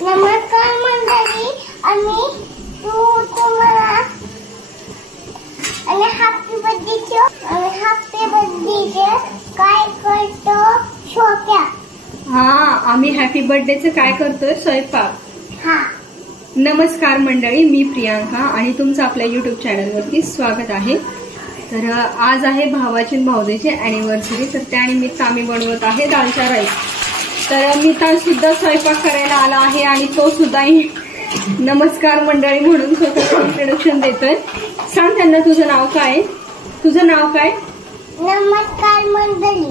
नमस्कार मंडळी, आणि तुम्हाला आणि हॅपी बर्थडे काय करतो शोक्या? हा, आम्ही हॅपी बर्थडेचं काय करतोय? स्वयंपाक. हा. नमस्कार मंडळी, मी प्रियांका आणि तुमचं आपल्या युट्यूब चॅनलवरती स्वागत आहे. तर आज आहे भावाची आणि भाऊजाईची अॅनिव्हर्सरी, तर त्यानिमित्त आम्ही बनवत आहे दालचा राईस. तर मितान सुद्धा स्वयंपाक करायला आला आहे आणि तो सुद्धा नमस्कार मंडळी म्हणून स्वतःचं इंट्रोडक्शन देतोय. सांग त्यांना तुझं नाव काय? तुझं नाव काय? नमस्कार मंडळी.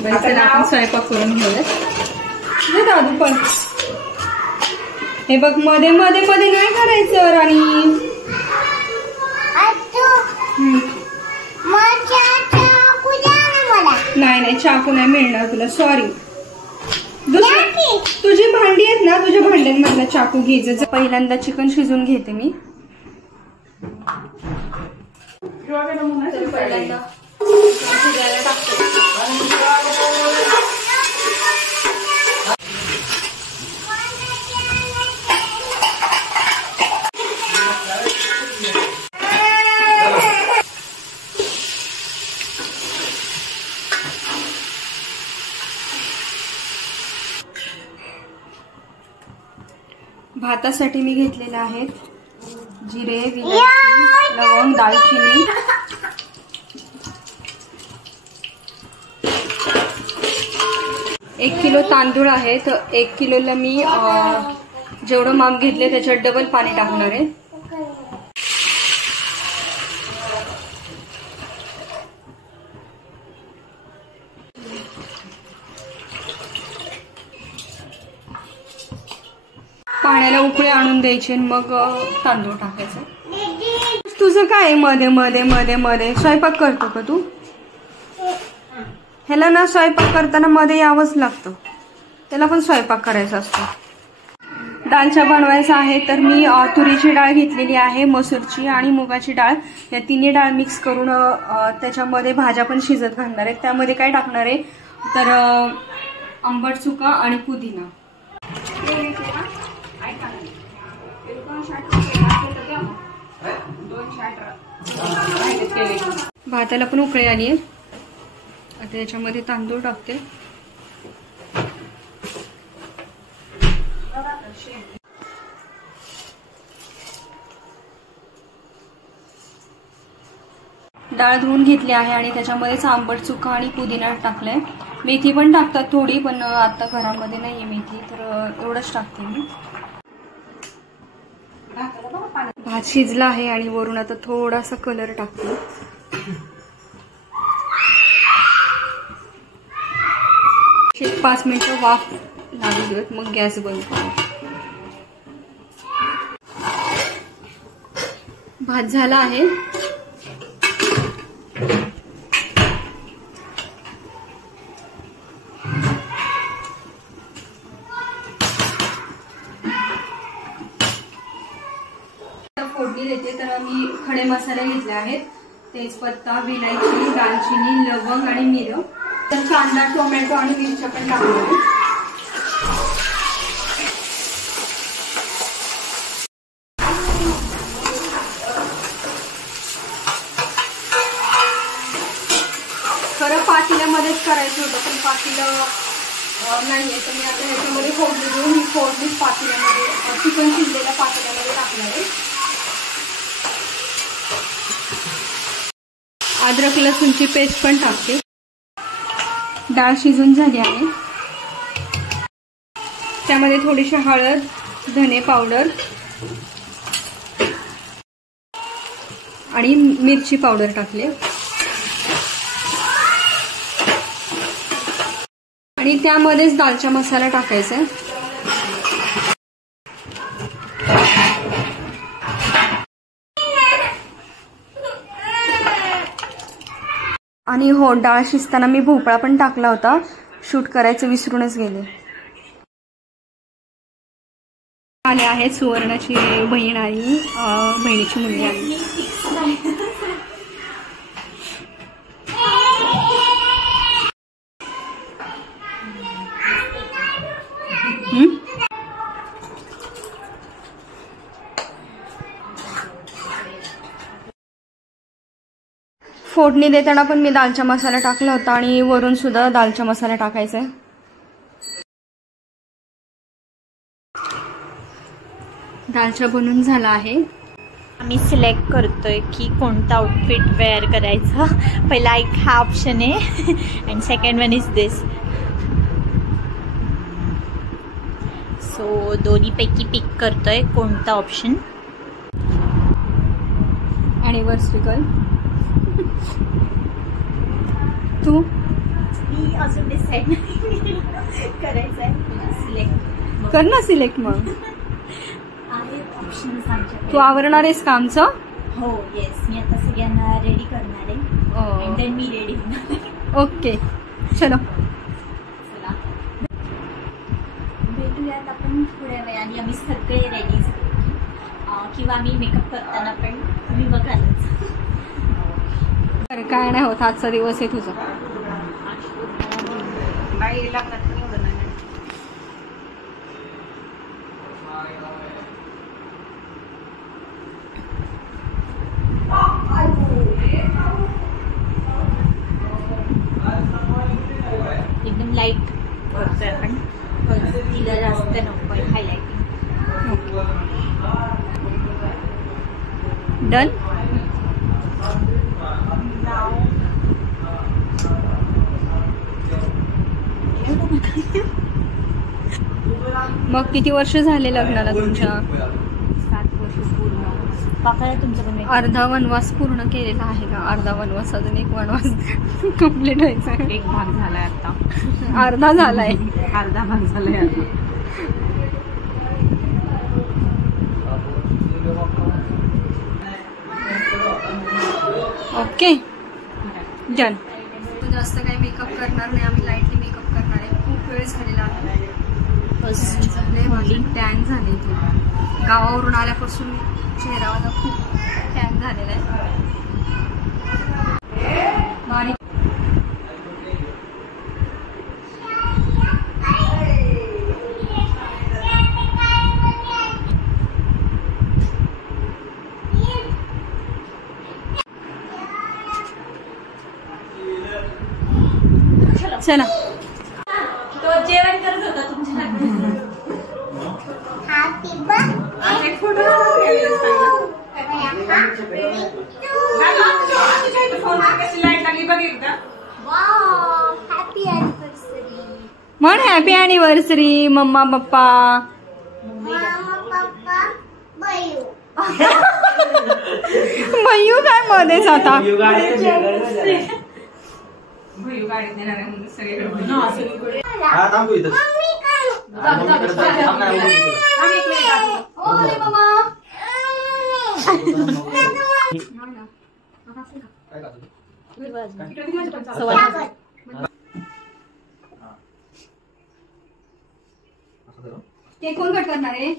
बरं, चला आपण स्वयंपाक करून घेऊया. दादू पण हे बघ, मध्ये मध्ये मध्ये नाही करायचं राणी. नाही नाही, चाकू नाही मिळणार तुला, सॉरी. तुझी भांडी आहेत ना, तुझ्या भांड्यांमधला चाकू घ्यायचं. पहिल्यांदा चिकन शिजून घेते मी. पहिल्यांदा शिजायला टाकते. भातासाठी मी घेतलेले आहेत जिरे, विलायची, लवंग, दालचिनी. एक किलो तांदूळ आहे, तर 1 किलोला मी जेवढं माप घेतले त्याच्यात डबल पाणी टाकणार आहे. पाण्याला उकळी आणून द्यायची, मग तांदूळ टाकायचं. तुझं काय मध्ये मध्ये मध्ये मध्ये स्वयंपाक करतो का तू? ह्याला ना स्वयंपाक करताना मध्ये यावंच लागतं, त्याला पण स्वयंपाक करायचा असतो. दालचा बनवायचा आहे, तर मी तुरीची डाळ घेतलेली आहे, मसूरची आणि मुगाची डाळ, या तिन्ही डाळ मिक्स करून त्याच्यामध्ये भाज्या पण शिजत घालणार आहे. त्यामध्ये काय टाकणार आहे तर आंबट चुका आणि पुदिना. भाताला पण उकळी आली आहे. आता याच्यामध्ये तांदूळ टाकते. डाळ धुवून घेतली आहे आणि त्याच्यामध्येच आंबट चुका आणि पुदिना टाकलाय. मेथी पण टाकतात थोडी, पण आता घरामध्ये नाहीये मेथी, तर एवढंच टाकते मी. भात शिजला आहे आणि वरून आता थोडासा कलर टाकते. 5 मिनिटं वाफ लागू देत, मग गॅस बंद करू. भात झाला आहे. फोडणी देते, तर मी खडे मसाले घेतले आहेत. तेजपत्ता, विलायची, दालचिनी, लवंग आणि मिरं. तर कांदा, टोमॅटो आणि मिरच्या पण टाकणार. खरं पातेल्यामध्येच करायचं होतं, पण पातेलं नाहीये, तर मी आता ह्याच्यामध्ये फोडणी देऊन ही फोडणीच पातेल्यामध्ये, चिकन शिजलेल्या पातेल्यामध्ये टाकणार आहे. अद्रक लसूणची पेस्ट पण टाकते. डाळ शिजून झाली आहे. त्यामध्ये थोडीशी हळद, धने पावडर आणि मिरची पावडर टाकले. आणि त्यामध्येच दालचा मसाला टाकायचा. आणि हो, डाळ शिजताना मी भोपळा पण टाकला होता, शूट करायचं विसरूनच गेले. आले आहेत सुवर्णाची बहीण आणि बहिणीची मुलगी आली. फोडणी देताना पण मी दालचा मसाला टाकला होता आणि वरून सुद्धा दालचा मसाला टाकायचा आहे. दालचा बनून झाला आहे. आम्ही सिलेक्ट करतोय की कोणता आउटफिट वेअर करायचा. पहिला एक हा ऑप्शन आहे and second one is this. So दोन्हीपैकी पिक करतोय कोणता ऑप्शन. ॲनिव्हर्सरी गर्ल तू. मी अजून डिसाईड नाही करायचं आहे. सिलेक्ट कर ना सिलेक्ट. मग आहेत ऑप्शन्स आमच्याकडे. तू आवरणार आहेस का आमचं? हो येस. मी आता सगळ्यांना रेडी करणार आहे अँड देन मी रेडी होणार. ओके चलो चला भेटूयात आपण थोड्या वेळाने. आम्ही सगळे रेडी किंवा आम्ही मेकअप करताना पण तुम्ही बघालच. अरे काय नाही होत. आजचा दिवस आहे तुझा. एकदम लाईट करतोय आपण. तिला जास्त नको हायलाइटिंग. डन. मग किती वर्ष झाले लग्नाला तुमच्या? 7 वर्ष पूर्ण. बाकी तुमचं पण अर्धा वनवास पूर्ण केलेला आहे का? अर्धा वनवास अजून एक वनवास कम्प्लीट व्हायचा. एक भाग झालाय आता. अर्धा झालाय. अर्धा भाग झालाय आता. Okay done. जास्त काही मेकअप करणार नाही. आम्ही लाईटली मेकअप करणार आहे. खूप वेळ झालेला आहे. टॅन झाले. गावावरून आल्यापासून चेहरा माझा खूप टॅन झालेला आहे. बारीक चला. तो जेवण करत होता तुमच्या हॅपी बर्थडे हॅपी ॲनिव्हर्सरी. म्हण हॅपी ॲनिव्हर्सरी मम्मा पप्पा. मामा पप्पा बयू. मयू काय मध्येच आता. भैयू गाडीत देणार आहे म्हणून सगळीकडे मम्मी काय केक कोण कट करणार आहे?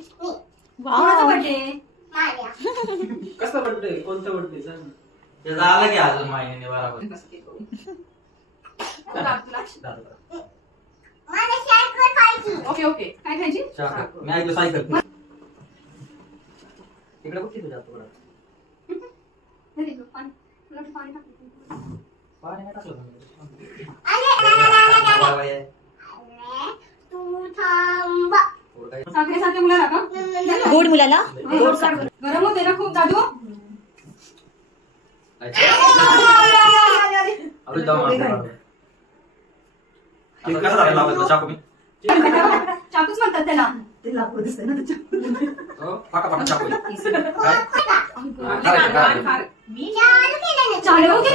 कोणाचा बर्थडे? कसं बर्थडे? कोणतं बर्थडे सांग. त्याचा आला की अजून महिन्याने बरोबर. मला सायकल खायची. Okay okay. काय खायची? मी ऐकलं सायकल. इकडे कुठे जातो बरं? पाणी टाकलं. पाणी नाही टाकलं. तू थांब. साखरे मुलाला का? गोड मुलाला गरम होते ना खूप दादू. अरे जाऊ मारतो. आता कसं झालं लावायचं चाकू मी? चाकूच म्हणतात त्याला. ते लाकूड दिसतंय ना त्याच्या. हो फाटा चाकू. मी चालू होते.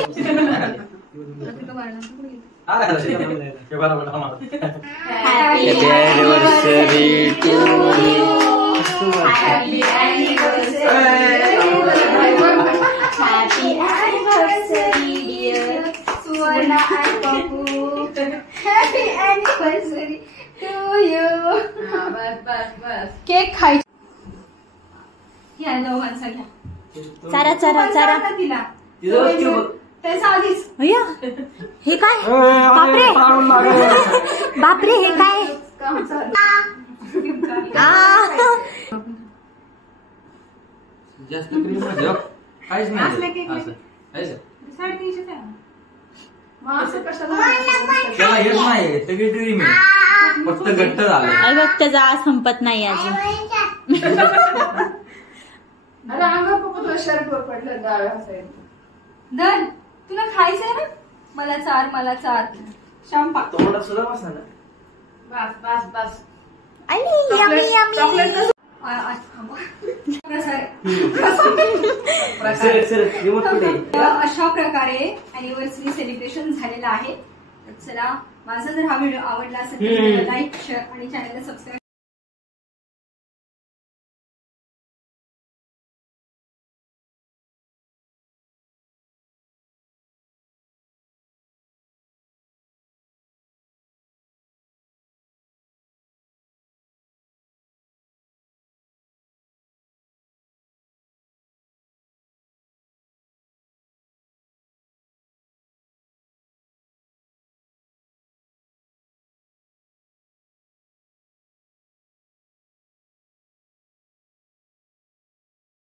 Happy anniversary to you. Happy anniversary dear Suvarna आणि Pappu. Happy anniversary to you. बस. केक खायचा. घ्या दोघांचा घ्या. चारा चारा चारा. तिला त्याचा आधीच. भैया हे काय? बापरे बापरे हे काय? जास्त क्रीम मध्ये काहीच असलं नाही केक असं काहीच 350 आहे. मग असं कशाला त्याला हेच नाही सगळी क्रीम आहे फक्त घट्ट झालं आई बघ त्याचा आज संपत नाही अजून. अरे अंगावर पप्पा तुला शर्ट वर पडलं डाव्या साईड. धन तुला खायचंय ना, मला चार मला चार. शांपा तोंडात सुद्धा बसा ना. बस बस बस. आई यम्मी यम्मी. चॉकलेट अशा प्रकारे अॅनिव्हर्सरी सेलिब्रेशन झालेलं आहे. तर चला, माझा जर हा व्हिडिओ आवडला असेल तर लाईक शेअर आणि चॅनलला सबस्क्राईब